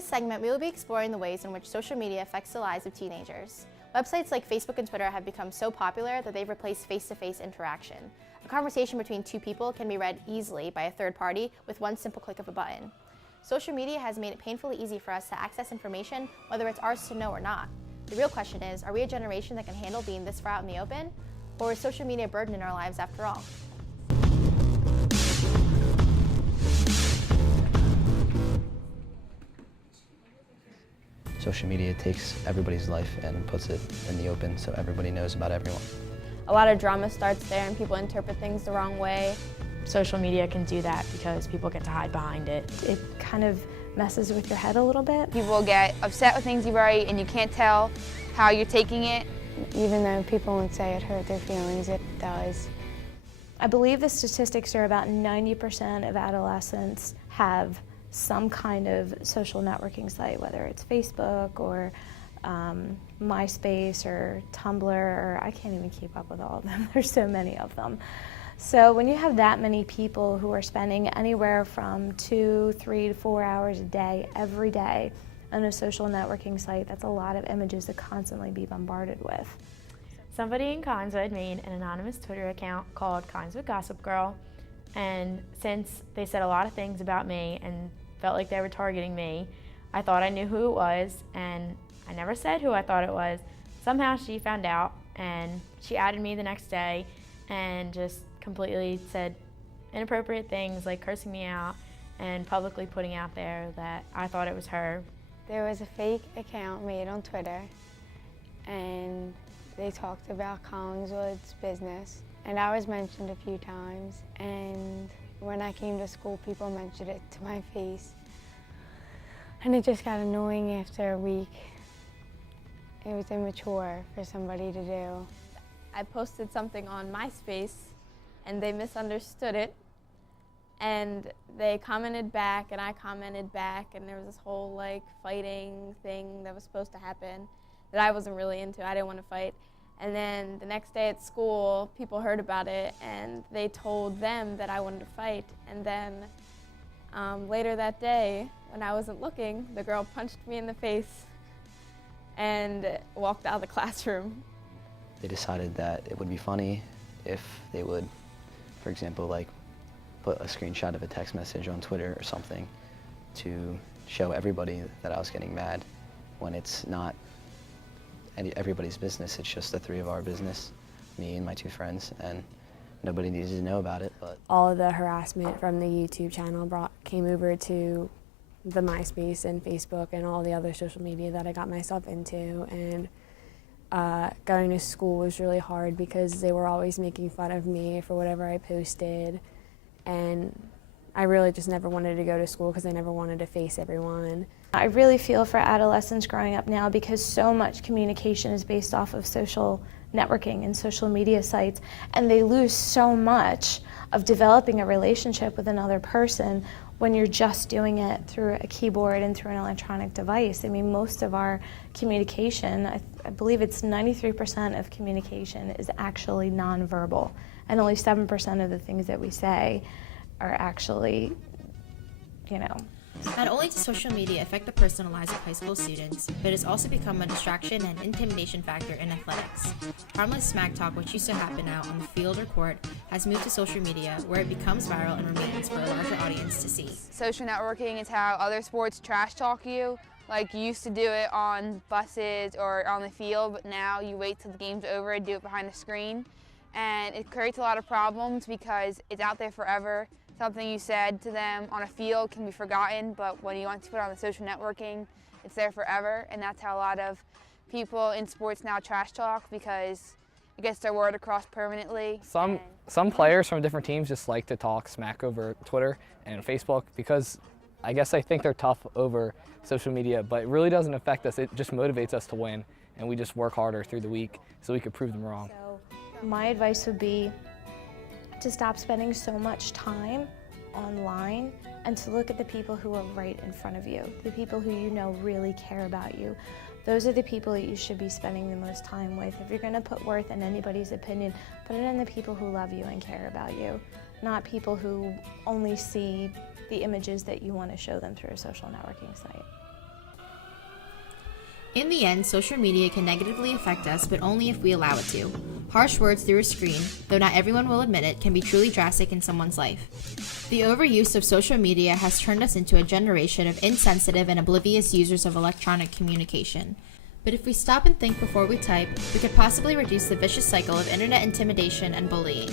this segment, we will be exploring the ways in which social media affects the lives of teenagers. Websites like Facebook and Twitter have become so popular that they've replaced face-to-face interaction. A conversation between two people can be read easily by a third party with one simple click of a button. Social media has made it painfully easy for us to access information, whether it's ours to know or not. The real question is, are we a generation that can handle being this far out in the open? Or is social media a burden in our lives after all? Social media takes everybody's life and puts it in the open so everybody knows about everyone. A lot of drama starts there and people interpret things the wrong way. Social media can do that because people get to hide behind it. It kind of messes with your head a little bit. People get upset with things you write and you can't tell how you're taking it. Even though people won't say it hurt their feelings, it does. I believe the statistics are about 90% of adolescents have some kind of social networking site, whether it's Facebook or MySpace or Tumblr, or I can't even keep up with all of them. There's so many of them. So when you have that many people who are spending anywhere from 2, 3 to 4 hours a day, every day, on a social networking site, that's a lot of images to constantly be bombarded with. Somebody in Collingswood made an anonymous Twitter account called Collingswood Gossip Girl, and since they said a lot of things about me and felt like they were targeting me, I thought I knew who it was, and I never said who I thought it was. Somehow she found out, and she added me the next day and just completely said inappropriate things like cursing me out and publicly putting out there that I thought it was her. There was a fake account made on Twitter, and they talked about Collingswood's business, and I was mentioned a few times, and when I came to school, people mentioned it to my face, and it just got annoying after a week. It was immature for somebody to do. I posted something on MySpace and they misunderstood it, and they commented back and I commented back, and there was this whole like fighting thing that was supposed to happen that I wasn't really into. I didn't want to fight. And then the next day at school, people heard about it and they told them that I wanted to fight. And then later that day, when I wasn't looking, the girl punched me in the face and walked out of the classroom. They decided that it would be funny if they would, for example, like put a screenshot of a text message on Twitter or something to show everybody that I was getting mad when it's not everybody's business. It's just the three of our business, me and my two friends, and nobody needed to know about it. But all of the harassment from the YouTube channel came over to the MySpace and Facebook and all the other social media that I got myself into, and going to school was really hard because they were always making fun of me for whatever I posted, and I really just never wanted to go to school because I never wanted to face everyone. I really feel for adolescents growing up now because so much communication is based off of social networking and social media sites, and they lose so much of developing a relationship with another person when you're just doing it through a keyboard and through an electronic device. I mean, most of our communication, I believe it's 93% of communication is actually nonverbal, and only 7% of the things that we say are actually, Not only does social media affect the personal lives of high school students, but it has also become a distraction and intimidation factor in athletics. Harmless smack talk, which used to happen out on the field or court, has moved to social media, where it becomes viral and remains for a larger audience to see. Social networking is how other sports trash talk you. Like, you used to do it on buses or on the field, but now you wait till the game's over and do it behind the screen. And it creates a lot of problems because it's out there forever. Something you said to them on a field can be forgotten, but when you want to put it on the social networking, it's there forever, and that's how a lot of people in sports now trash talk, because it gets their word across permanently. Some players from different teams just like to talk smack over Twitter and Facebook because I guess they think they're tough over social media, but it really doesn't affect us. It just motivates us to win, and we just work harder through the week so we could prove them wrong. So my advice would be to stop spending so much time online and to look at the people who are right in front of you, the people who you know really care about you. Those are the people that you should be spending the most time with. If you're going to put worth in anybody's opinion, put it in the people who love you and care about you, not people who only see the images that you want to show them through a social networking site. In the end, social media can negatively affect us, but only if we allow it to. Harsh words through a screen, though not everyone will admit it, can be truly drastic in someone's life. The overuse of social media has turned us into a generation of insensitive and oblivious users of electronic communication. But if we stop and think before we type, we could possibly reduce the vicious cycle of internet intimidation and bullying.